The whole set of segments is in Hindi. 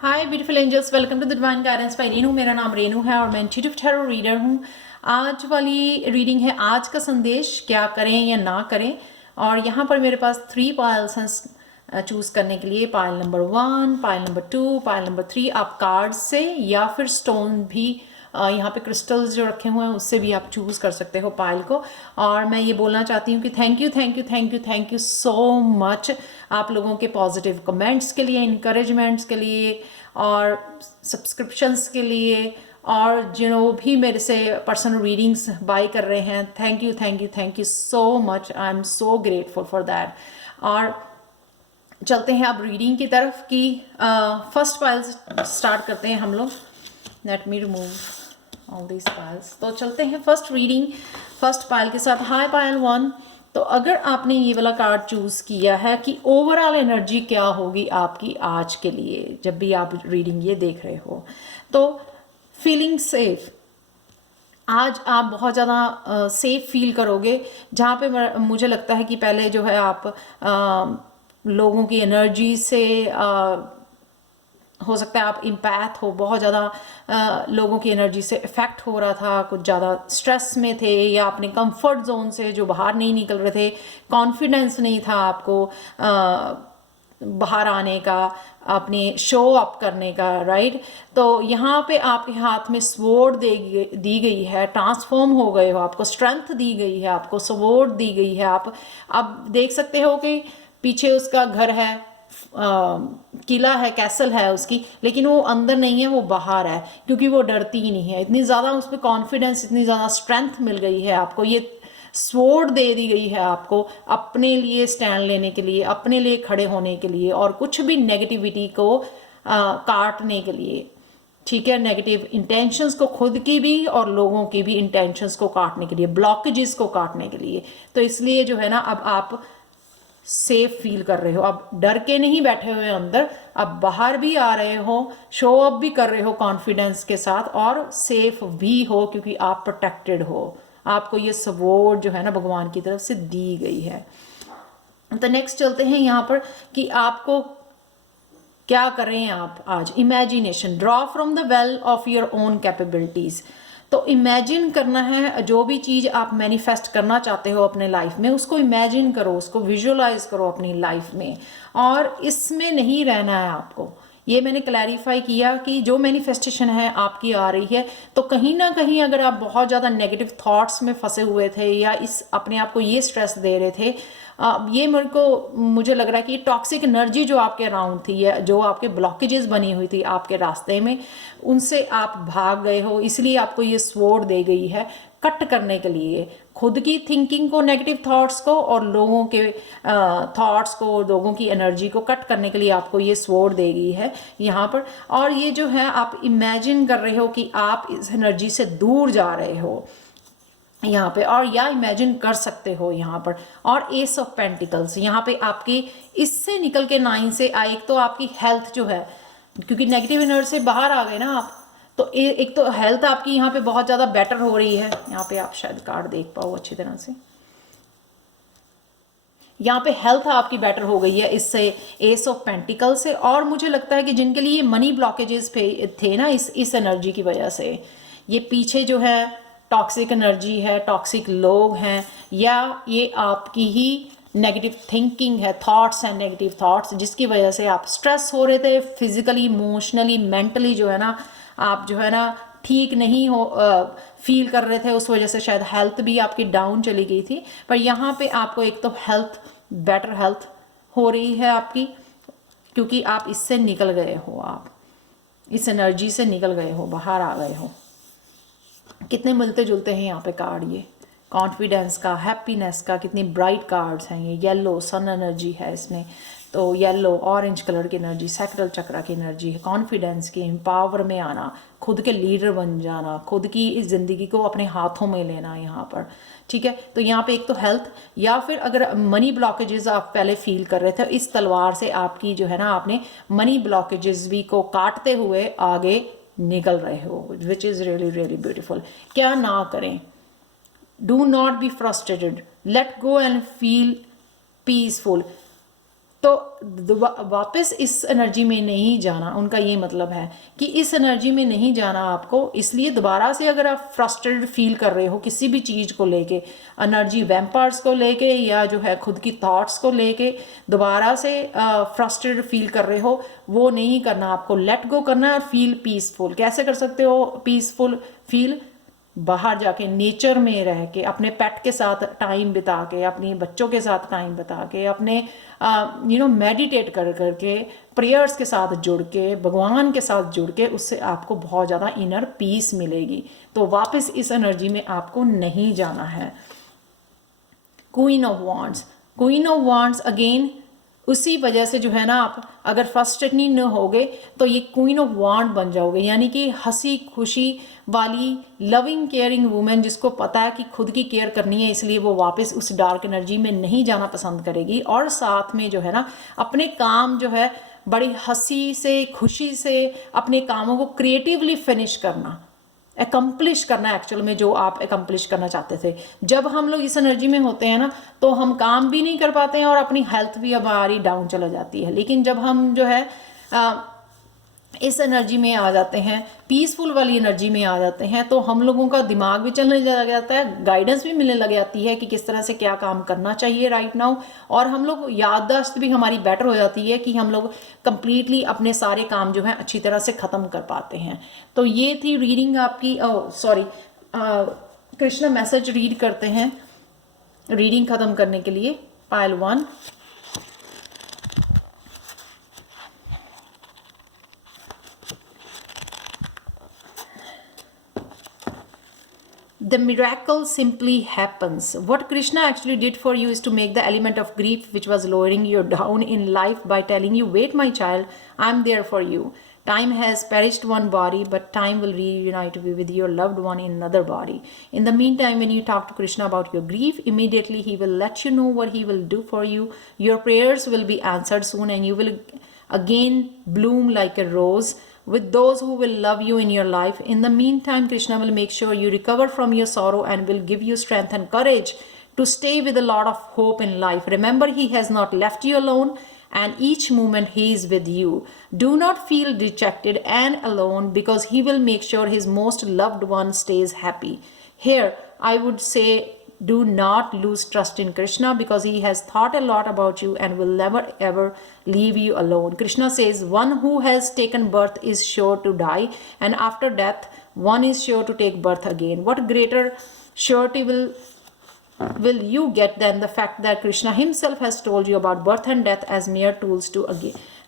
Hi beautiful angels, welcome to the divine guidance by Renu. मेरा नाम रेनू है और मैं इंट्यूटिव टैरो रीडर हूँ। आज वाली रीडिंग है आज का संदेश, क्या करें या ना करें। और यहाँ पर मेरे पास 3 पायल्स हैं चूज़ करने के लिए। Pile number 1, pile number 2, pile number 3। आप कार्ड से या फिर स्टोन भी यहाँ पे क्रिस्टल्स जो रखे हुए हैं उससे भी आप चूज़ कर सकते हो पायल को। और मैं ये बोलना चाहती हूँ कि thank you thank you thank you thank you so much आप लोगों के पॉजिटिव कमेंट्स के लिए, इंकरेजमेंट्स के लिए और सब्सक्रिप्शंस के लिए, और जो भी मेरे से पर्सनल रीडिंग्स बाय कर रहे हैं। Thank you thank you thank you so much, I am so grateful for that. और चलते हैं अब रीडिंग की तरफ कि फर्स्ट पायल स्टार्ट करते हैं हम लोग। Let me remove all this piles. तो चलते हैं फर्स्ट रीडिंग फर्स्ट पायल के साथ। हाय पायल 1। तो अगर आपने ये वाला कार्ड चूज किया है कि ओवरऑल एनर्जी क्या होगी आपकी आज के लिए, जब भी आप रीडिंग ये देख रहे हो, तो फीलिंग सेफ। आज आप बहुत ज़्यादा सेफ फील करोगे। जहाँ पे मुझे लगता है कि पहले जो है आप लोगों की एनर्जी से हो सकता है आप इम्पैथ हो, बहुत ज़्यादा लोगों की एनर्जी से इफ़ेक्ट हो रहा था, कुछ ज़्यादा स्ट्रेस में थे या अपने कंफर्ट जोन से जो बाहर नहीं निकल रहे थे, कॉन्फिडेंस नहीं था आपको बाहर आने का, अपने शो अप करने का, राइट। तो यहाँ पे आपके हाथ में स्वॉर्ड दी गई है, ट्रांसफॉर्म हो गए हो, आपको स्ट्रेंथ दी गई है, आपको स्वॉर्ड दी गई है। आप अब देख सकते हो कि पीछे उसका घर है, किला है, कैसल है उसकी, लेकिन वो अंदर नहीं है, वो बाहर है, क्योंकि वो डरती ही नहीं है। इतनी ज़्यादा उस पर कॉन्फिडेंस, इतनी ज़्यादा स्ट्रेंथ मिल गई है आपको, ये स्वॉर्ड दे दी गई है आपको अपने लिए स्टैंड लेने के लिए, अपने लिए खड़े होने के लिए, और कुछ भी नेगेटिविटी को काटने के लिए। ठीक है, नेगेटिव इंटेंशंस को, खुद की भी और लोगों की भी इंटेंशंस को काटने के लिए, ब्लॉकेजेस को काटने के लिए। तो इसलिए जो है ना, अब आप सेफ फील कर रहे हो, अब डर के नहीं बैठे हुए अंदर, अब बाहर भी आ रहे हो, शो अप भी कर रहे हो कॉन्फिडेंस के साथ, और सेफ भी हो क्योंकि आप प्रोटेक्टेड हो। आपको ये सपोर्ट जो है ना भगवान की तरफ से दी गई है। तो नेक्स्ट चलते हैं यहाँ पर कि आपको क्या करें आप आज। Imagination, draw from the well of your own capabilities. तो इमेजिन करना है, जो भी चीज़ आप मैनिफेस्ट करना चाहते हो अपने लाइफ में, उसको इमेजिन करो, उसको विजुअलाइज करो अपनी लाइफ में, और इसमें नहीं रहना है आपको। ये मैंने क्लैरिफाई किया कि जो मैनिफेस्टेशन है आपकी आ रही है, तो कहीं ना कहीं अगर आप बहुत ज़्यादा नेगेटिव थॉट्स में फंसे हुए थे या इस अपने आप को ये स्ट्रेस दे रहे थे, ये मुझे लग रहा है कि टॉक्सिक एनर्जी जो आपके अराउंड थी या जो आपके ब्लॉकेजेस बनी हुई थी आपके रास्ते में, उनसे आप भाग गए हो। इसलिए आपको ये स्वॉर्ड दे गई है कट करने के लिए, खुद की थिंकिंग को, नेगेटिव थॉट्स को, और लोगों के थॉट्स को, लोगों की एनर्जी को कट करने के लिए आपको ये स्वॉर्ड दे गई है यहाँ पर। और ये जो है आप इमेजिन कर रहे हो कि आप इस एनर्जी से दूर जा रहे हो यहाँ पे, और या इमेजिन कर सकते हो यहाँ पर। और एस ऑफ पेंटिकल्स यहाँ पे आपकी इससे निकल के 9 से एक तो आपकी हेल्थ जो है, क्योंकि नेगेटिव एनर्जी से बाहर आ गए ना आप, तो एक तो हेल्थ आपकी यहाँ पे बहुत ज़्यादा बेटर हो रही है। यहाँ पे आप शायद कार्ड देख पाओ अच्छी तरह से, यहाँ पे हेल्थ आपकी बेटर हो गई है इससे, एस ऑफ पेंटिकल से। और मुझे लगता है कि जिनके लिए मनी ब्लॉकेजेस थे ना इस एनर्जी की वजह से, ये पीछे जो है टॉक्सिक एनर्जी है, टॉक्सिक लोग हैं, या ये आपकी ही नेगेटिव थिंकिंग है, थॉट्स हैं, नेगेटिव थॉट्स, जिसकी वजह से आप स्ट्रेस हो रहे थे फिजिकली, इमोशनली, मेंटली जो है ना, आप जो है ना ठीक नहीं हो फील कर रहे थे। उस वजह से शायद हेल्थ भी आपकी डाउन चली गई थी। पर यहाँ पे आपको एक तो हेल्थ, बेटर हेल्थ हो रही है आपकी, क्योंकि आप इससे निकल गए हो, आप इस एनर्जी से निकल गए हो, बाहर आ गए हो। कितने मिलते जुलते हैं यहाँ पे कार्ड, ये कॉन्फिडेंस का, हैप्पीनेस का, कितनी ब्राइट कार्ड्स हैं ये। येलो सन एनर्जी है इसमें, तो येलो ऑरेंज कलर की एनर्जी, सैक्रल चक्रा की एनर्जी है, कॉन्फिडेंस की, पावर में आना, खुद के लीडर बन जाना, खुद की इस ज़िंदगी को अपने हाथों में लेना यहाँ पर। ठीक है, तो यहाँ पे एक तो हेल्थ, या फिर अगर मनी ब्लॉकेजेस आप पहले फील कर रहे थे, इस तलवार से आपकी जो है ना, आपने मनी ब्लॉकेजेस भी को काटते हुए आगे निकल रहे हो, which is really really beautiful. क्या ना करें, do not be frustrated, let go and feel peaceful. तो वापस इस एनर्जी में नहीं जाना, उनका ये मतलब है कि इस एनर्जी में नहीं जाना आपको। इसलिए दोबारा से अगर आप फ्रस्ट्रेटेड फील कर रहे हो किसी भी चीज़ को लेके, एनर्जी वैम्पायर्स को लेके या जो है खुद की थॉट्स को लेके दोबारा से फ्रस्ट्रेटेड फील कर रहे हो, वो नहीं करना, आपको लेट गो करना है और फील पीसफुल। कैसे कर सकते हो पीसफुल फील? बाहर जाके नेचर में रह के, अपने पेट के साथ टाइम बिता के, अपनी बच्चों के साथ टाइम बिता के, अपने मेडिटेट कर करके, प्रेयर्स के साथ जुड़ के, भगवान के साथ जुड़ के, उससे आपको बहुत ज़्यादा इनर पीस मिलेगी। तो वापस इस एनर्जी में आपको नहीं जाना है। Queen of wands, queen of wands again उसी वजह से जो है ना, आप अगर फ्रस्ट्रेट नहीं होगे तो ये क्वीन ऑफ वांड बन जाओगे, यानी कि हंसी खुशी वाली लविंग केयरिंग वुमेन जिसको पता है कि खुद की केयर करनी है, इसलिए वो वापस उस डार्क एनर्जी में नहीं जाना पसंद करेगी। और साथ में जो है ना, अपने काम जो है बड़ी हंसी से खुशी से अपने कामों को क्रिएटिवली फिनिश करना, एकम्प्लिश करना एक्चुअल में जो आप एकम्प्लिश करना चाहते थे। जब हम लोग इस एनर्जी में होते हैं ना, तो हम काम भी नहीं कर पाते हैं और अपनी हेल्थ भी हमारी डाउन चला जाती है। लेकिन जब हम जो है इस एनर्जी में आ जाते हैं, पीसफुल वाली एनर्जी में आ जाते हैं, तो हम लोगों का दिमाग भी चलने लग जाता है, गाइडेंस भी मिलने लग जाती है कि किस तरह से क्या काम करना चाहिए राइट नाउ। और हम लोग याददाश्त भी हमारी बेटर हो जाती है कि हम लोग कंप्लीटली अपने सारे काम जो हैं अच्छी तरह से ख़त्म कर पाते हैं। तो ये थी रीडिंग आपकी। सॉरी, कृष्णा मैसेज रीड करते हैं रीडिंग ख़त्म करने के लिए। Pile 1, the miracle simply happens. What Krishna actually did for you is to make the element of grief which was lowering you down in life by telling you, wait my child, I'm there for you. Time has perished one body, but time will reunite you with your loved one in another body. In the meantime, when you talk to Krishna about your grief, immediately he will let you know what he will do for you. Your prayers will be answered soon and you will again bloom like a rose with those who will love you in your life. In the meantime, Krishna will make sure you recover from your sorrow and will give you strength and courage to stay with a lot of hope in life. Remember, he has not left you alone, and each moment he is with you. Do not feel dejected and alone, because he will make sure his most loved one stays happy. Here, I would say, do not lose trust in Krishna, because he has thought a lot about you and will never ever leave you alone. Krishna says, one who has taken birth is sure to die, and after death, one is sure to take birth again. What greater surety will you get than the fact that Krishna himself has told you about birth and death as mere tools to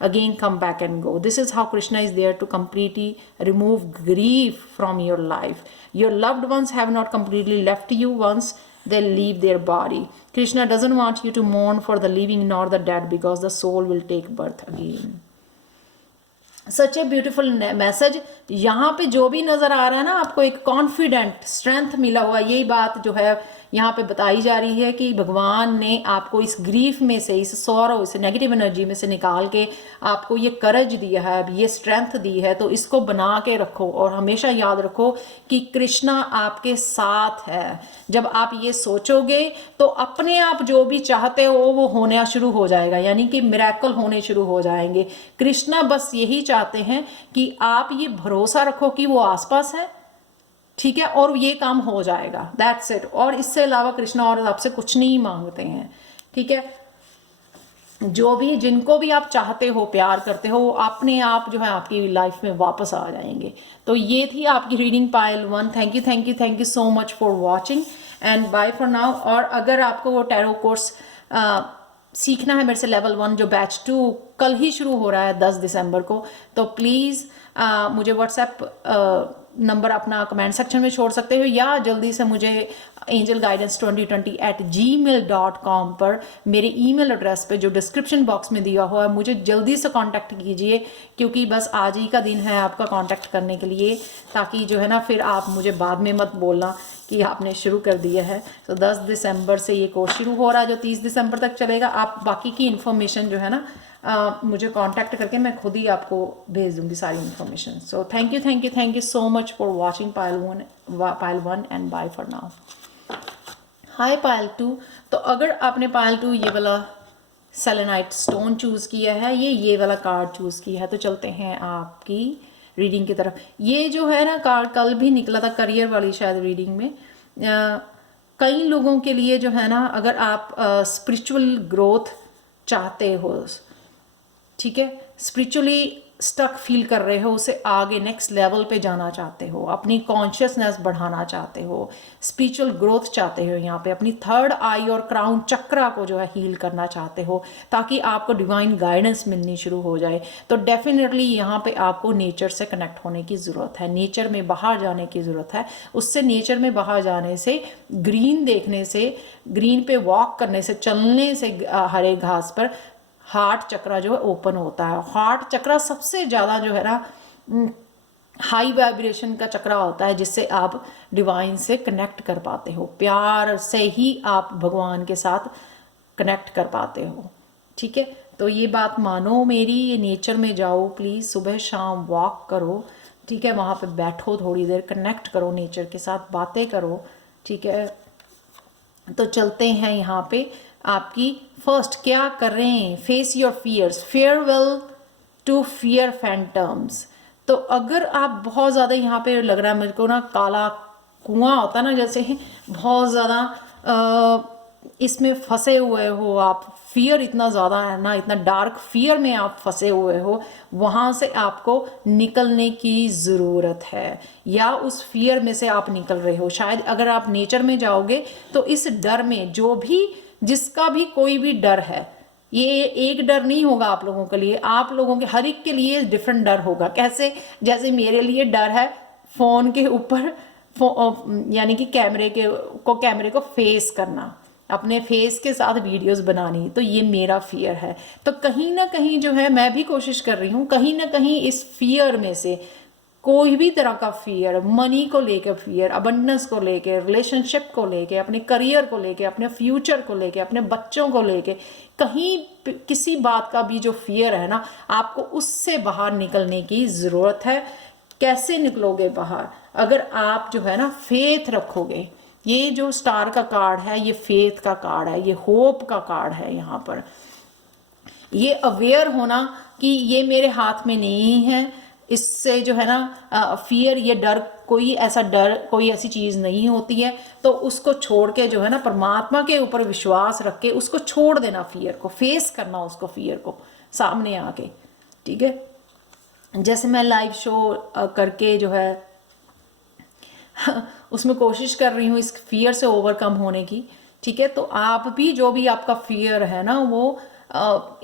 again come back and go. This is how Krishna is there to completely remove grief from your life. Your loved ones have not completely left you once they leave their body. Krishna doesn't want you to mourn for the living nor the dead, because the soul will take birth again. Such a beautiful message. यहाँ पे जो भी नज़र आ रहा है ना, आपको एक कॉन्फिडेंट स्ट्रेंथ मिला हुआ, यही बात जो है यहाँ पे बताई जा रही है कि भगवान ने आपको इस ग्रीफ में से, इस सौरव, इस नेगेटिव एनर्जी में से निकाल के आपको ये करज दिया है, ये स्ट्रेंथ दी है। तो इसको बना के रखो और हमेशा याद रखो कि कृष्णा आपके साथ है। जब आप ये सोचोगे तो अपने आप जो भी चाहते हो वो होना शुरू हो जाएगा, यानी कि मिरेकल होने शुरू हो जाएंगे। कृष्णा बस यही चाहते हैं कि आप ये भरोसा रखो कि वो आसपास है, ठीक है, और ये काम हो जाएगा। That's it. और इससे अलावा कृष्णा और आपसे कुछ नहीं मांगते हैं, ठीक है। जो भी, जिनको भी आप चाहते हो, प्यार करते हो, वो अपने आप जो है आपकी लाइफ में वापस आ जाएंगे। तो ये थी आपकी reading pile 1। Thank you so much for watching and bye for now. और अगर आपको वो टैरो कोर्स सीखना है मेरे से लेवल 1, जो बैच 2 कल ही शुरू हो रहा है 10 दिसंबर को, तो प्लीज़ मुझे व्हाट्सएप नंबर अपना कमेंट सेक्शन में छोड़ सकते हो, या जल्दी से मुझे angelguidance2020@gmail.com पर मेरे ईमेल एड्रेस पे जो डिस्क्रिप्शन बॉक्स में दिया हुआ है, मुझे जल्दी से कांटेक्ट कीजिए, क्योंकि बस आज ही का दिन है आपका कांटेक्ट करने के लिए, ताकि जो है ना फिर आप मुझे बाद में मत बोलना कि आपने शुरू कर दिया है। तो 10 दिसंबर से ये कोर्स शुरू हो रहा है जो 30 दिसंबर तक चलेगा। आप बाकी की इन्फॉर्मेशन जो है ना मुझे कांटेक्ट करके मैं खुद ही आपको भेज दूंगी सारी information. So thank you so much for watching pile 1 and bye for now. Hi pile 2। तो अगर आपने पाइल 2 ये वाला सेलेनाइट स्टोन चूज़ किया है, ये वाला कार्ड चूज़ किया है। तो चलते हैं आपकी रीडिंग की तरफ। ये जो है ना कार्ड कल भी निकला था करियर वाली शायद रीडिंग में। कई लोगों के लिए जो है ना, अगर आप स्पिरिचुअल ग्रोथ चाहते हो, ठीक है, स्पिरिचुअली स्टक फील कर रहे हो, उसे आगे नेक्स्ट लेवल पे जाना चाहते हो, अपनी कॉन्शियसनेस बढ़ाना चाहते हो, स्पिरिचुअल ग्रोथ चाहते हो, यहाँ पे अपनी थर्ड आई और क्राउन चक्रा को जो है हील करना चाहते हो ताकि आपको डिवाइन गाइडेंस मिलनी शुरू हो जाए, तो डेफिनेटली यहाँ पे आपको नेचर से कनेक्ट होने की ज़रूरत है, नेचर में बाहर जाने की ज़रूरत है। उससे नेचर में बाहर जाने से, ग्रीन देखने से, ग्रीन पे वॉक करने से, चलने से हरे घास पर हार्ट चक्रा जो है ओपन होता है। हार्ट चक्रा सबसे ज़्यादा जो है ना हाई वाइब्रेशन का चक्रा होता है, जिससे आप डिवाइन से कनेक्ट कर पाते हो, प्यार से ही आप भगवान के साथ कनेक्ट कर पाते हो, ठीक है। तो ये बात मानो मेरी, ये नेचर में जाओ प्लीज़, सुबह शाम वॉक करो, ठीक है, वहाँ पे बैठो थोड़ी देर, कनेक्ट करो नेचर के साथ, बातें करो, ठीक है। तो चलते हैं यहाँ पे आपकी फर्स्ट क्या कर रहे हैं, face your fears, farewell to fear phantoms. तो अगर आप बहुत ज़्यादा यहाँ पे लग रहा है मेरे को ना, काला कुआं होता है ना, जैसे बहुत ज़्यादा इसमें फंसे हुए हो आप, फियर इतना ज़्यादा है ना, इतना डार्क फियर में आप फंसे हुए हो, वहाँ से आपको निकलने की ज़रूरत है, या उस फियर में से आप निकल रहे हो। शायद अगर आप नेचर में जाओगे तो इस डर में, जो भी जिसका भी कोई भी डर है, ये एक डर नहीं होगा आप लोगों के लिए, आप लोगों के हर एक के लिए डिफरेंट डर होगा। कैसे, जैसे मेरे लिए डर है फ़ोन के ऊपर यानी कि कैमरे को फेस करना, अपने फेस के साथ वीडियोस बनानी, तो ये मेरा फियर है। तो कहीं ना कहीं जो है मैं भी कोशिश कर रही हूँ, कहीं ना कहीं इस फियर में से कोई भी तरह का फियर, मनी को लेकर फियर, अबंडेंस को लेकर, रिलेशनशिप को लेकर, अपने करियर को लेकर, अपने फ्यूचर को लेकर, अपने बच्चों को लेकर, कहीं किसी बात का भी जो फियर है ना, आपको उससे बाहर निकलने की ज़रूरत है। कैसे निकलोगे बाहर, अगर आप जो है ना फेथ रखोगे। ये जो स्टार का कार्ड है, ये फेथ का कार्ड है, ये होप का कार्ड है। यहाँ पर ये अवेयर होना कि ये मेरे हाथ में नहीं है, इससे जो है ना फियर, ये डर, कोई ऐसी चीज़ नहीं होती है, तो उसको छोड़ के जो है ना परमात्मा के ऊपर विश्वास रख के उसको छोड़ देना, फियर को फेस करना, उसको फियर को सामने आके, ठीक है। जैसे मैं लाइव शो करके जो है उसमें कोशिश कर रही हूँ इस फियर से ओवरकम होने की, ठीक है। तो आप भी जो भी आपका फियर है ना, वो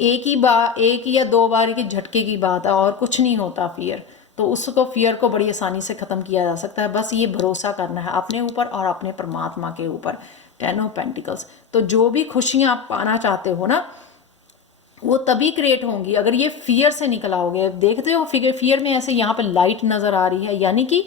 एक या दो बार के झटके की बात है, और कुछ नहीं होता फियर। तो उसको फियर को बड़ी आसानी से ख़त्म किया जा सकता है, बस ये भरोसा करना है अपने ऊपर और अपने परमात्मा के ऊपर। 10 ऑफ पेंटिकल्स, तो जो भी खुशियाँ आप पाना चाहते हो ना, वो तभी क्रिएट होंगी अगर ये फियर से निकल आओगे। देखते हो फियर में ऐसे यहाँ पे लाइट नज़र आ रही है, यानी कि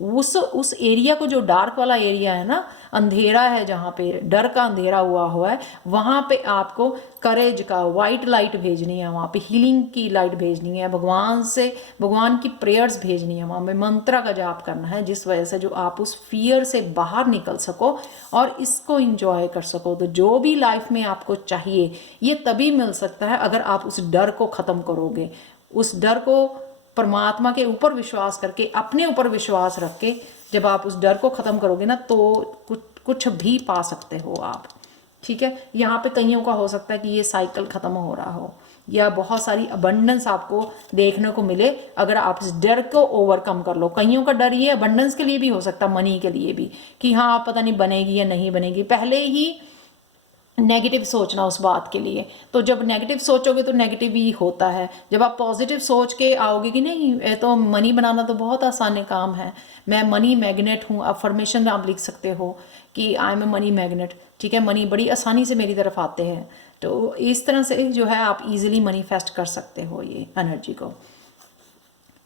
उस एरिया को, जो डार्क वाला एरिया है ना, अंधेरा है, जहाँ पे डर का अंधेरा हुआ है, वहाँ पे आपको करेज का वाइट लाइट भेजनी है, वहाँ पे हीलिंग की लाइट भेजनी है, भगवान की प्रेयर्स भेजनी है, वहाँ पे मंत्रा का जाप करना है, जिस वजह से जो आप उस फियर से बाहर निकल सको और इसको इंजॉय कर सको। तो जो भी लाइफ में आपको चाहिए, ये तभी मिल सकता है अगर आप उस डर को ख़त्म करोगे। उस डर को परमात्मा के ऊपर विश्वास करके, अपने ऊपर विश्वास रख के, जब आप उस डर को ख़त्म करोगे ना, तो कुछ भी पा सकते हो आप, ठीक है। यहाँ पे कईयों का हो सकता है कि ये साइकिल ख़त्म हो रहा हो, या बहुत सारी अबंडेंस आपको देखने को मिले अगर आप इस डर को ओवरकम कर लो। कईयों का डर ये अबंडेंस के लिए भी हो सकता है, मनी के लिए भी, कि हाँ पता नहीं बनेगी या नहीं बनेगी, पहले ही नेगेटिव सोचना उस बात के लिए। तो जब नेगेटिव सोचोगे तो नेगेटिव ही होता है। जब आप पॉजिटिव सोच के आओगे कि नहीं, ये तो मनी बनाना तो बहुत आसान काम है, मैं मनी मैग्नेट हूँ, अफर्मेशन आप लिख सकते हो कि I am a money magnet, ठीक है, मनी बड़ी आसानी से मेरी तरफ आते हैं। तो इस तरह से जो है आप इजीली मनीफेस्ट कर सकते हो ये एनर्जी को।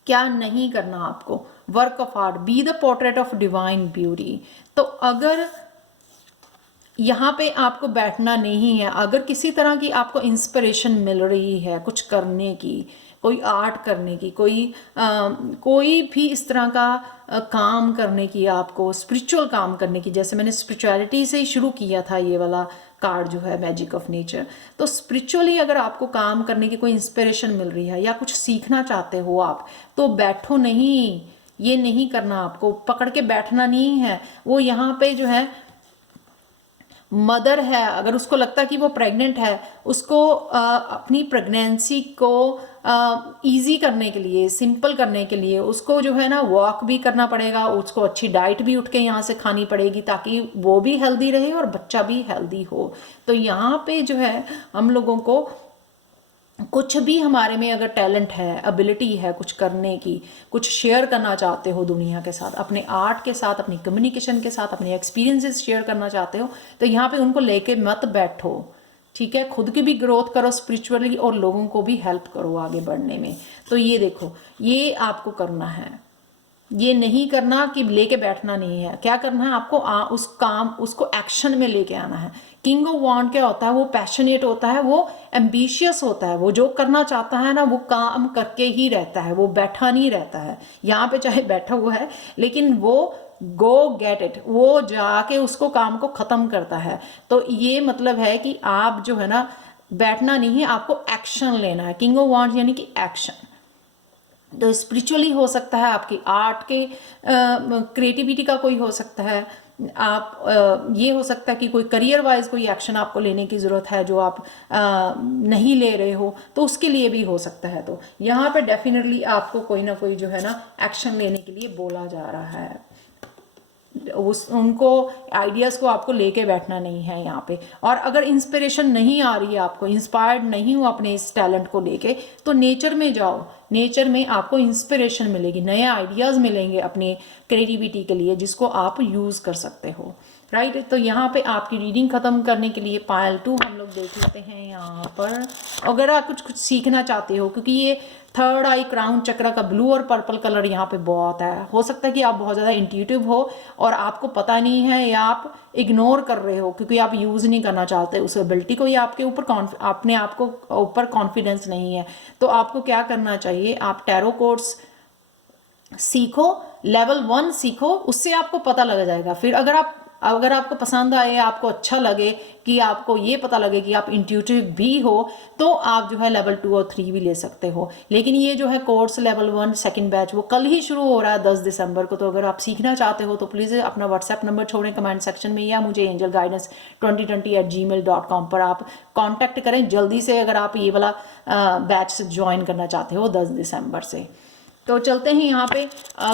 क्या नहीं करना आपको, work of art, be the portrait of divine beauty. तो अगर यहाँ पे आपको बैठना नहीं है, अगर किसी तरह की आपको इंस्पिरेशन मिल रही है कुछ करने की, कोई आर्ट करने की, कोई भी इस तरह का काम करने की, आपको स्पिरिचुअल काम करने की, जैसे मैंने स्पिरिचुअलिटी से ही शुरू किया था ये वाला कार्ड जो है मैजिक ऑफ नेचर। तो स्पिरिचुअली अगर आपको काम करने की कोई इंस्पिरेशन मिल रही है या कुछ सीखना चाहते हो आप, तो बैठो नहीं, ये नहीं करना, आपको पकड़ के बैठना नहीं है। वो यहाँ पे जो है मदर है, अगर उसको लगता है कि वो प्रेग्नेंट है, उसको अपनी प्रेगनेंसी को इजी करने के लिए, सिंपल करने के लिए उसको जो है ना वॉक भी करना पड़ेगा, उसको अच्छी डाइट भी उठ के यहाँ से खानी पड़ेगी ताकि वो भी हेल्दी रहे और बच्चा भी हेल्दी हो। तो यहाँ पे जो है हम लोगों को कुछ भी हमारे में अगर टैलेंट है, एबिलिटी है कुछ करने की, कुछ शेयर करना चाहते हो दुनिया के साथ, अपने आर्ट के साथ, अपनी कम्युनिकेशन के साथ, अपने एक्सपीरियंसेस शेयर करना चाहते हो, तो यहाँ पे उनको लेके मत बैठो, ठीक है। खुद की भी ग्रोथ करो स्पिरिचुअली और लोगों को भी हेल्प करो आगे बढ़ने में। तो ये देखो, ये आपको करना है, ये नहीं करना कि लेके बैठना नहीं है। क्या करना है आपको, उस काम उसको एक्शन में लेके आना है। किंग ऑफ वॉन्ड क्या होता है, वो पैशनेट होता है, वो एम्बिशियस होता है, वो जो करना चाहता है ना वो काम करके ही रहता है, वो बैठा नहीं रहता है। यहाँ पे चाहे बैठा हुआ है लेकिन वो गो गेट इट, वो जाके उसको काम को ख़त्म करता है। तो ये मतलब है कि आप जो है ना बैठना नहीं है, आपको एक्शन लेना है। किंग ऑफ वॉन्ड यानी कि एक्शन। तो स्पिरिचुअली हो सकता है, आपकी आर्ट के क्रिएटिविटी का कोई हो सकता है, आप ये हो सकता है कि कोई करियर वाइज कोई एक्शन आपको लेने की ज़रूरत है जो आप नहीं ले रहे हो, तो उसके लिए भी हो सकता है। तो यहाँ पे डेफिनेटली आपको कोई ना कोई जो है ना एक्शन लेने के लिए बोला जा रहा है। उनको आइडियाज़ को आपको लेके बैठना नहीं है यहाँ पे। और अगर इंस्पिरेशन नहीं आ रही है, आपको इंस्पायर्ड नहीं हो अपने इस टैलेंट को लेके, तो नेचर में जाओ, नेचर में आपको इंस्पिरेशन मिलेगी, नए आइडियाज़ मिलेंगे अपने क्रिएटिविटी के लिए जिसको आप यूज़ कर सकते हो, राइट। तो यहाँ पे आपकी रीडिंग ख़त्म करने के लिए पायल 2 हम लोग देख लेते हैं यहाँ पर। अगर आप कुछ सीखना चाहते हो, क्योंकि ये थर्ड आई क्राउन चक्र का ब्लू और पर्पल कलर यहाँ पे बहुत है, हो सकता है कि आप बहुत ज़्यादा इंट्यूटिव हो और आपको पता नहीं है या आप इग्नोर कर रहे हो क्योंकि आप यूज़ नहीं करना चाहते उस एबिलिटी को, या आपके ऊपर अपने आप को ऊपर कॉन्फिडेंस नहीं है। तो आपको क्या करना चाहिए, आप टैरो कोर्स सीखो, लेवल 1 सीखो, उससे आपको पता लग जाएगा। फिर अगर आपको पसंद आए, आपको अच्छा लगे, कि आपको ये पता लगे कि आप इंट्यूटिव भी हो, तो आप जो है लेवल 2 और 3 भी ले सकते हो। लेकिन ये जो है कोर्स लेवल 1 सेकंड बैच वो कल ही शुरू हो रहा है 10 दिसंबर को। तो अगर आप सीखना चाहते हो तो प्लीज़ अपना व्हाट्सएप नंबर छोड़ें कमेंट सेक्शन में, या मुझे angelguidance2020@gmail.com पर आप कांटेक्ट करें जल्दी से अगर आप ये वाला बैच ज्वाइन करना चाहते हो 10 दिसंबर से। तो चलते हैं यहाँ पे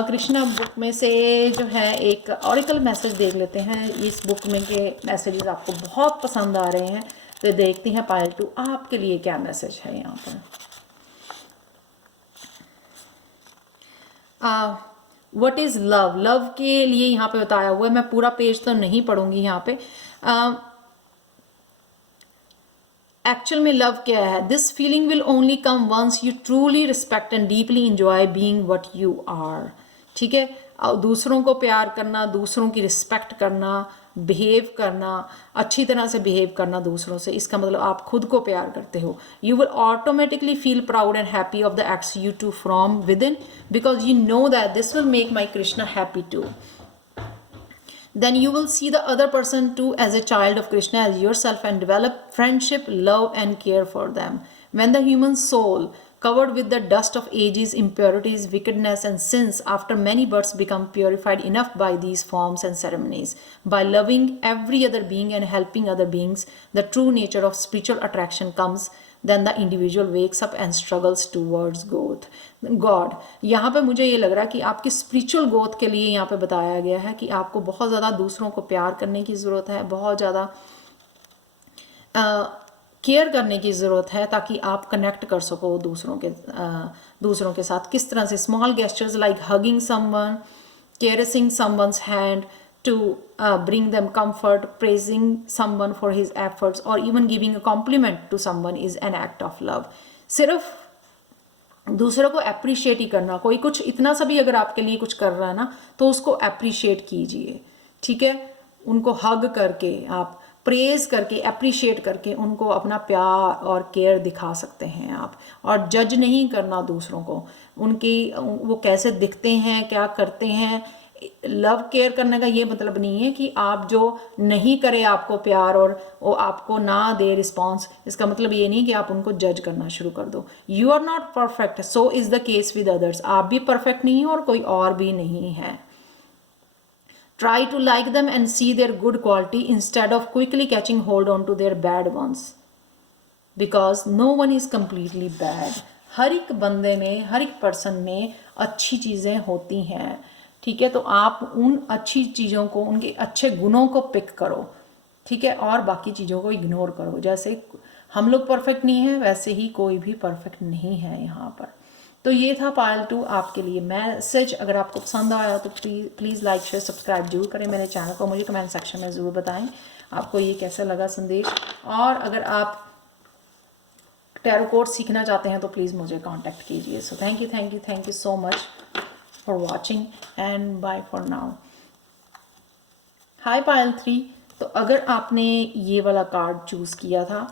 कृष्णा बुक में से जो है एक ऑरिकल मैसेज देख लेते हैं। इस बुक में के मैसेजेस आपको बहुत पसंद आ रहे हैं, तो देखते हैं पायल 2 आपके लिए क्या मैसेज है यहाँ पर। व्हाट इज़ लव, लव के लिए यहाँ पे बताया हुआ है। मैं पूरा पेज तो नहीं पढ़ूंगी यहाँ पे। एक्चुअल में लव क्या है, this feeling will only come once you truly respect and deeply enjoy being what you are. ठीक है, दूसरों को प्यार करना, दूसरों की रिस्पेक्ट करना, बिहेव करना, अच्छी तरह से बिहेव करना दूसरों से, इसका मतलब आप खुद को प्यार करते हो। You will automatically feel proud and happy of the acts you do from within, because you know that this will make my Krishna happy too. Then you will see the other person too as a child of Krishna as yourself and develop friendship, love and care for them. When the human soul, covered with the dust of ages, impurities, wickedness and sins, after many births become purified enough by these forms and ceremonies, by loving every other being and helping other beings, the true nature of spiritual attraction comes. Then the individual wakes up and struggles towards God. यहाँ पे मुझे ये लग रहा है कि आपकी स्पिरिचुअल ग्रोथ के लिए यहाँ पे बताया गया है कि आपको बहुत ज़्यादा दूसरों को प्यार करने की ज़रूरत है, बहुत ज़्यादा केयर करने की ज़रूरत है ताकि आप कनेक्ट कर सको दूसरों के साथ। किस तरह से, small gestures like hugging someone, caressing someone's hand to bring them comfort, praising someone for his efforts, or even giving a compliment to someone is an act of love. सिर्फ दूसरों को अप्रिशिएट ही करना, कोई कुछ इतना सा भी अगर आपके लिए कुछ कर रहा है ना तो उसको अप्रिशिएट कीजिए, ठीक है। उनको हग करके, आप प्रेज करके, अप्रिशिएट करके उनको अपना प्यार और केयर दिखा सकते हैं आप। और जज नहीं करना दूसरों को, उनकी वो कैसे दिखते हैं, क्या करते हैं, लव केयर करने का ये मतलब नहीं है कि आप जो नहीं करे आपको प्यार और वो आपको ना दे रिस्पॉन्स, इसका मतलब ये नहीं कि आप उनको जज करना शुरू कर दो। You are not perfect, so is the case with others. आप भी परफेक्ट नहीं हो और कोई और भी नहीं है। Try to like them and see their good quality instead of quickly catching hold on to their bad ones. Because no one is completely bad. हर एक बंदे में, हर एक पर्सन में अच्छी चीज़ें होती हैं, ठीक है। तो आप उन अच्छी चीज़ों को, उनके अच्छे गुणों को पिक करो, ठीक है, और बाकी चीज़ों को इग्नोर करो। जैसे हम लोग परफेक्ट नहीं हैं, वैसे ही कोई भी परफेक्ट नहीं है यहाँ पर। तो ये था पायल 2 आपके लिए मैसेज। अगर आपको पसंद आया तो प्लीज़ लाइक शेयर सब्सक्राइब जरूर करें मेरे चैनल को। मुझे कमेंट सेक्शन में ज़रूर बताएं आपको ये कैसा लगा संदेश। और अगर आप टैरो कोड सीखना चाहते हैं तो प्लीज़ मुझे कांटेक्ट कीजिए। So thank you so much for watching and bye for now. Hi Payal 3। तो अगर आपने ये वाला कार्ड चूज़ किया था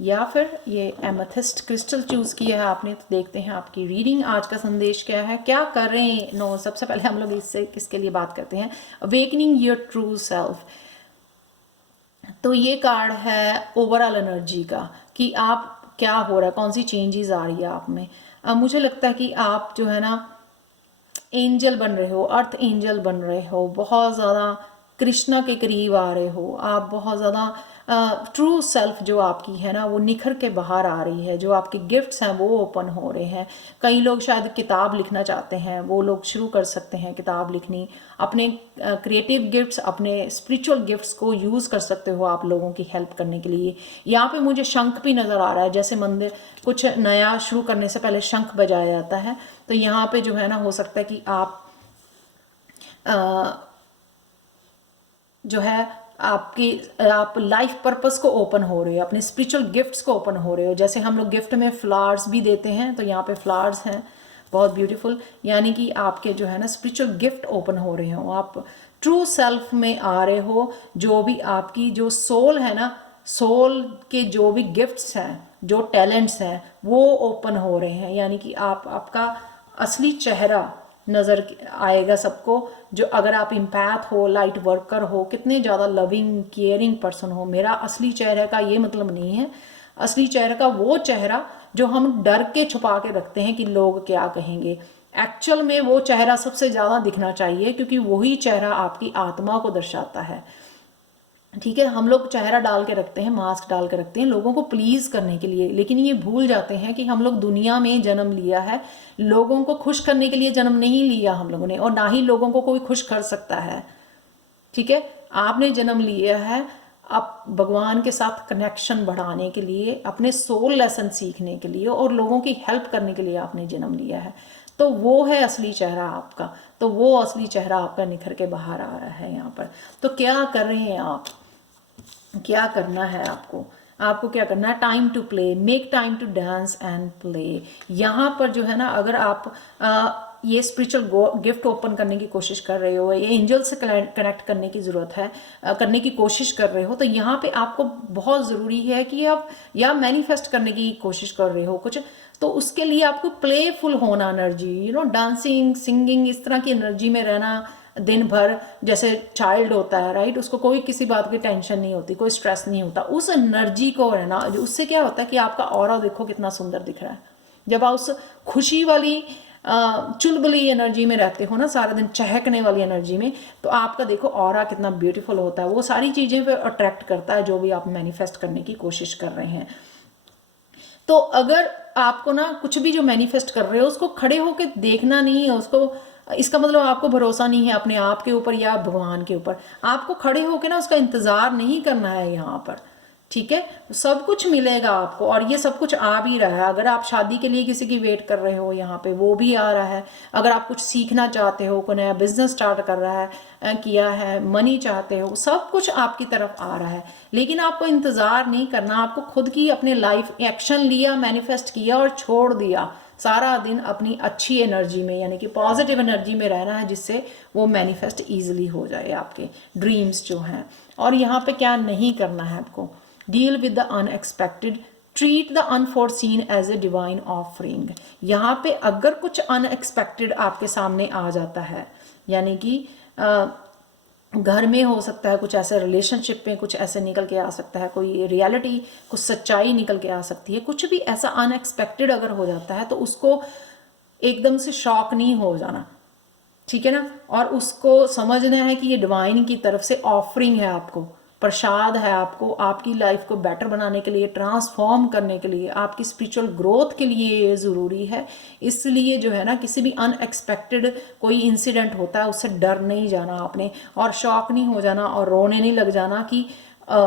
या फिर ये एमेथिस्ट क्रिस्टल चूज़ किया है आपने, तो देखते हैं आपकी रीडिंग। आज का संदेश क्या है, क्या करें। नो, सबसे पहले हम लोग किसके लिए बात करते हैं, अवेकनिंग योर ट्रू सेल्फ। तो ये कार्ड है ओवरऑल एनर्जी का, कि आप क्या हो रहा है, कौन सी चेंजेस आ रही है आप में। मुझे लगता है कि आप जो है ना एंजल बन रहे हो, अर्थ एंजल बन रहे हो, बहुत ज़्यादा कृष्णा के करीब आ रहे हो आप, बहुत ज़्यादा ट्रू सेल्फ जो आपकी है ना वो निखर के बाहर आ रही है। जो आपके गिफ्ट्स हैं वो ओपन हो रहे हैं। कई लोग शायद किताब लिखना चाहते हैं, वो लोग शुरू कर सकते हैं किताब लिखनी। अपने क्रिएटिव गिफ्ट्स, अपने स्पिरिचुअल गिफ्ट्स को यूज़ कर सकते हो आप लोगों की हेल्प करने के लिए। यहाँ पे मुझे शंख भी नज़र आ रहा है, जैसे मंदिर कुछ नया शुरू करने से पहले शंख बजाया जाता है। तो यहाँ पे जो है ना हो सकता है कि आप जो है आप लाइफ पर्पस को ओपन हो रहे हो, अपने स्पिरिचुअल गिफ्ट्स को ओपन हो रहे हो। जैसे हम लोग गिफ्ट में फ्लावर्स भी देते हैं, तो यहाँ पे फ्लावर्स हैं बहुत ब्यूटीफुल, यानी कि आपके जो है ना स्पिरिचुअल गिफ्ट ओपन हो रहे हो, आप ट्रू सेल्फ में आ रहे हो। जो भी आपकी जो सोल है ना, सोल के जो भी गिफ्ट्स हैं, जो टैलेंट्स हैं, वो ओपन हो रहे हैं। यानी कि आपका असली चेहरा नज़र आएगा सबको। जो अगर आप इम्पैथ हो, लाइट वर्कर हो, कितने ज़्यादा लविंग केयरिंग पर्सन हो, मेरा असली चेहरे का ये मतलब नहीं है। असली चेहरे का वो चेहरा जो हम डर के छुपा के रखते हैं कि लोग क्या कहेंगे, एक्चुअल में वो चेहरा सबसे ज़्यादा दिखना चाहिए, क्योंकि वही चेहरा आपकी आत्मा को दर्शाता है। ठीक है, हम लोग चेहरा डाल के रखते हैं, मास्क डाल के रखते हैं लोगों को प्लीज़ करने के लिए, लेकिन ये भूल जाते हैं कि हम लोग दुनिया में जन्म लिया है, लोगों को खुश करने के लिए जन्म नहीं लिया हम लोगों ने, और ना ही लोगों को कोई खुश कर सकता है। ठीक है, आपने जन्म लिया है आप भगवान के साथ कनेक्शन बढ़ाने के लिए, अपने सोल लेसन सीखने के लिए और लोगों की हेल्प करने के लिए आपने जन्म लिया है। तो वो है असली चेहरा आपका, तो वो असली चेहरा आपका निखर के बाहर आ रहा है यहाँ पर। तो क्या कर रहे हैं आप, क्या करना है आपको क्या करना है, time to play, make time to dance and play. यहाँ पर जो है ना अगर आप ये स्पिरिचुअल गिफ्ट ओपन करने की कोशिश कर रहे हो, ये एंजल से कनेक्ट करने की ज़रूरत है, करने की कोशिश कर रहे हो, तो यहाँ पे आपको बहुत ज़रूरी है कि आप या मैनिफेस्ट करने की कोशिश कर रहे हो कुछ, तो उसके लिए आपको प्लेफुल होना, एनर्जी डांसिंग सिंगिंग इस तरह की एनर्जी में रहना दिन भर। जैसे चाइल्ड होता है राइट, उसको कोई किसी बात की टेंशन नहीं होती, कोई स्ट्रेस नहीं होता, उस एनर्जी को रहना। उससे क्या होता है कि आपका ऑरा देखो कितना सुंदर दिख रहा है। जब आप उस खुशी वाली चुलबुली एनर्जी में रहते हो ना, सारा दिन चहकने वाली एनर्जी में, तो आपका देखो ऑरा कितना ब्यूटीफुल होता है। वो सारी चीज़ें पे अट्रैक्ट करता है जो भी आप मैनिफेस्ट करने की कोशिश कर रहे हैं। तो अगर आपको ना कुछ भी जो मैनिफेस्ट कर रहे हो उसको खड़े होकर देखना नहीं है, उसको, इसका मतलब आपको भरोसा नहीं है अपने आप के ऊपर या भगवान के ऊपर। आपको खड़े होकर ना उसका इंतज़ार नहीं करना है यहाँ पर। ठीक है, सब कुछ मिलेगा आपको, और ये सब कुछ आ भी रहा है। अगर आप शादी के लिए किसी की वेट कर रहे हो, यहाँ पे वो भी आ रहा है। अगर आप कुछ सीखना चाहते हो, कोई नया बिजनेस स्टार्ट कर रहा है, किया है, मनी चाहते हो, सब कुछ आपकी तरफ आ रहा है। लेकिन आपको इंतज़ार नहीं करना, आपको खुद की अपने लाइफ एक्शन लिया, मैनिफेस्ट किया और छोड़ दिया। सारा दिन अपनी अच्छी एनर्जी में यानी कि पॉजिटिव एनर्जी में रहना है, जिससे वो मैनिफेस्ट ईजिली हो जाए आपके ड्रीम्स जो हैं। और यहाँ पे क्या नहीं करना है आपको, deal with the unexpected, treat the unforeseen as a divine offering. यहाँ पे अगर कुछ अनएक्सपेक्टेड आपके सामने आ जाता है, यानी कि घर में हो सकता है, कुछ ऐसे रिलेशनशिप में कुछ ऐसे निकल के आ सकता है, कोई रियलिटी, कुछ सच्चाई निकल के आ सकती है, कुछ भी ऐसा अनएक्सपेक्टेड अगर हो जाता है तो उसको एकदम से शॉक नहीं हो जाना, ठीक है ना। और उसको समझना है कि ये डिवाइन की तरफ से ऑफरिंग है, आपको प्रसाद है, आपको आपकी लाइफ को बेटर बनाने के लिए, ट्रांसफॉर्म करने के लिए, आपकी स्पिरिचुअल ग्रोथ के लिए ये ज़रूरी है। इसलिए जो है ना, किसी भी अनएक्सपेक्टेड कोई इंसिडेंट होता है उससे डर नहीं जाना आपने, और शॉक नहीं हो जाना और रोने नहीं लग जाना कि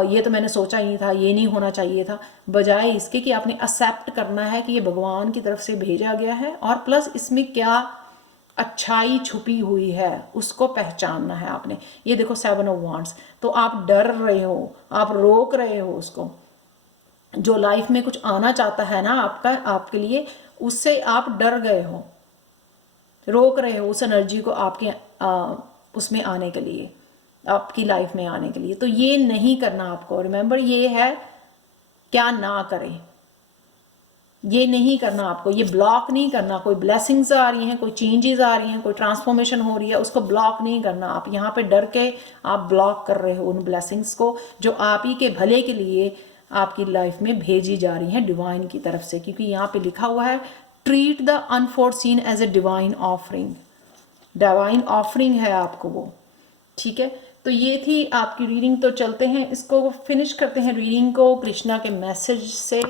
ये तो मैंने सोचा ही नहीं था, ये नहीं होना चाहिए था। बजाय इसके कि आपने एक्सेप्ट करना है कि ये भगवान की तरफ से भेजा गया है, और प्लस इसमें क्या अच्छाई छुपी हुई है उसको पहचानना है आपने। ये देखो 7 ऑफ वांड्स, तो आप डर रहे हो, आप रोक रहे हो उसको, जो लाइफ में कुछ आना चाहता है ना आपका, आपके लिए, उससे आप डर गए हो, रोक रहे हो उस एनर्जी को आपके उसमें आने के लिए, आपकी लाइफ में आने के लिए। तो ये नहीं करना आपको। रिमेंबर, ये है क्या ना करें, ये नहीं करना आपको, ये ब्लॉक नहीं करना। कोई ब्लेसिंग्स आ रही हैं, कोई चेंजेस आ रही हैं, कोई ट्रांसफॉर्मेशन हो रही है, उसको ब्लॉक नहीं करना। आप यहाँ पे डर के आप ब्लॉक कर रहे हो उन ब्लेसिंग्स को जो आप ही के भले के लिए आपकी लाइफ में भेजी जा रही हैं डिवाइन की तरफ से, क्योंकि यहाँ पे लिखा हुआ है treat the unforeseen as a divine offering. Divine offering है आपको वो, ठीक है। तो ये थी आपकी रीडिंग। तो चलते हैं, इसको फिनिश करते हैं रीडिंग को कृष्णा के मैसेज से।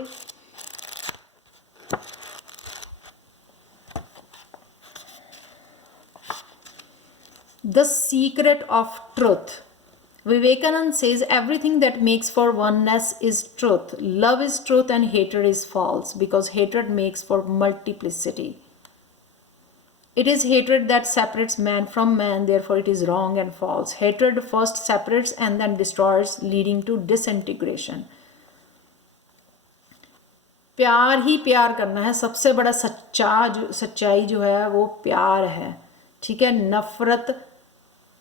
The secret of truth. Vivekananda says everything that makes for oneness is truth. Love is truth and hatred is false, because hatred makes for multiplicity. It is hatred that separates man from man, therefore it is wrong and false. Hatred first separates and then destroys, leading to disintegration. प्यार ही प्यार करना है, सबसे बड़ा सच्चाई जो है वो प्यार है, ठीक है। नफरत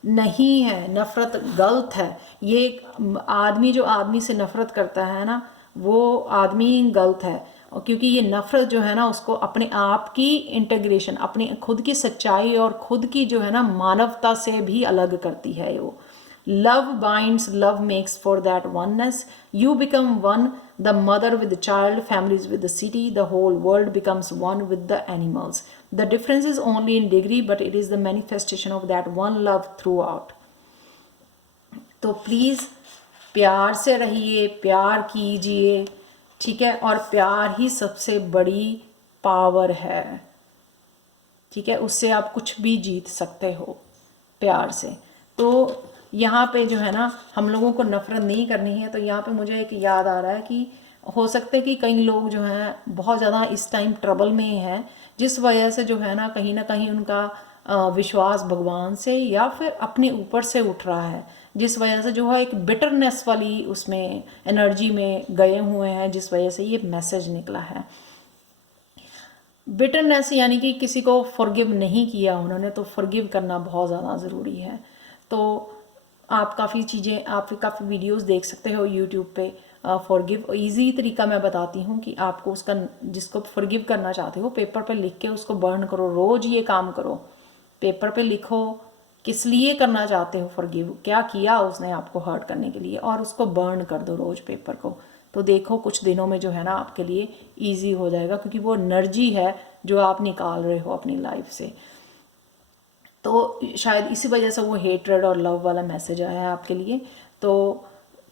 नहीं है, नफरत गलत है। ये आदमी जो आदमी से नफरत करता है ना, वो आदमी गलत है, और क्योंकि ये नफरत जो है ना उसको अपने आप की इंटीग्रेशन, अपनी खुद की सच्चाई और खुद की जो है ना मानवता से भी अलग करती है वो। Love binds, love makes for that oneness. You become one, the mother with the child, families with the city, the whole world becomes one with the animals. The difference is only in degree, but it is the manifestation of that one love throughout. तो प्लीज़ प्यार से रहिए, प्यार कीजिए, ठीक है। और प्यार ही सबसे बड़ी पावर है, ठीक है। उससे आप कुछ भी जीत सकते हो प्यार से। तो यहाँ पे जो है ना, हम लोगों को नफरत नहीं करनी है। तो यहाँ पे मुझे एक याद आ रहा है कि हो सकता है कि कई लोग जो हैं बहुत ज़्यादा इस टाइम ट्रबल में हैं, जिस वजह से जो है ना कहीं उनका विश्वास भगवान से या फिर अपने ऊपर से उठ रहा है, जिस वजह से जो है एक बिटरनेस वाली उसमें एनर्जी में गए हुए हैं, जिस वजह से ये मैसेज निकला है। बिटरनेस यानी कि किसी को फॉरगिव नहीं किया उन्होंने, तो फॉरगिव करना बहुत ज़्यादा ज़रूरी है। तो आप काफ़ी चीज़ें, आप काफ़ी वीडियोस देख सकते हो यूट्यूब पे फॉरगिव। इजी तरीका मैं बताती हूँ कि आपको उसका, जिसको फॉरगिव करना चाहते हो, पेपर पे लिख के उसको बर्न करो। रोज़ ये काम करो, पेपर पे लिखो किस लिए करना चाहते हो फॉरगिव, क्या किया उसने आपको हर्ट करने के लिए, और उसको बर्न कर दो रोज़ पेपर को। तो देखो कुछ दिनों में जो है ना आपके लिए ईजी हो जाएगा, क्योंकि वो एनर्जी है जो आप निकाल रहे हो अपनी लाइफ से। तो शायद इसी वजह से वो हेट्रेड और लव वाला मैसेज आया है आपके लिए। तो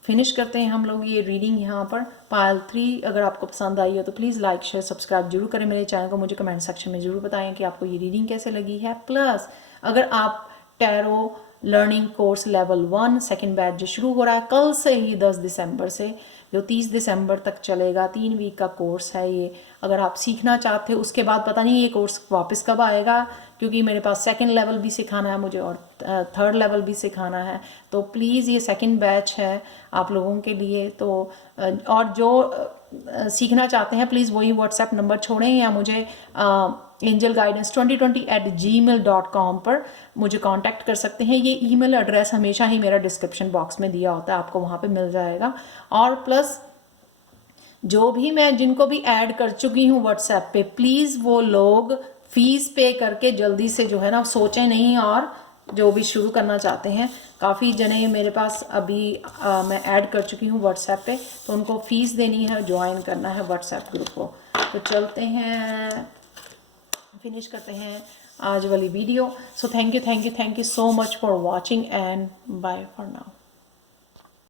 फिनिश करते हैं हम लोग ये रीडिंग यहाँ पर। पायल 3 अगर आपको पसंद आई हो तो प्लीज़ लाइक शेयर सब्सक्राइब जरूर करें मेरे चैनल को। मुझे कमेंट सेक्शन में ज़रूर बताएं कि आपको ये रीडिंग कैसे लगी है। प्लस अगर आप tarot learning course level 1 second batch जो शुरू हो रहा है कल से ही 10 दिसंबर से, जो 30 दिसंबर तक चलेगा, 3 वीक का कोर्स है ये। अगर आप सीखना चाहते हो, उसके बाद पता नहीं ये कोर्स वापस कब आएगा, क्योंकि मेरे पास सेकंड लेवल भी सिखाना है मुझे और थर्ड लेवल भी सिखाना है। तो प्लीज़ ये सेकंड बैच है आप लोगों के लिए। तो और जो सीखना चाहते हैं प्लीज़ वही व्हाट्सएप नंबर छोड़ें या मुझे angelguidance2020@gmail.com पर मुझे कांटेक्ट कर सकते हैं। ये ईमेल एड्रेस हमेशा ही मेरा डिस्क्रिप्शन बॉक्स में दिया होता है, आपको वहाँ पे मिल जाएगा। और प्लस जो भी मैं जिनको भी ऐड कर चुकी हूँ व्हाट्सएप पे, प्लीज़ वो लोग फीस पे करके जल्दी से जो है ना सोचें नहीं और जो भी शुरू करना चाहते हैं। काफ़ी जने मेरे पास अभी मैं ऐड कर चुकी हूँ व्हाट्सएप पे, तो उनको फ़ीस देनी है, ज्वाइन करना है व्हाट्सएप ग्रुप को। तो चलते हैं, फिनिश करते हैं आज वाली video. So thank you so much for watching and bye for now.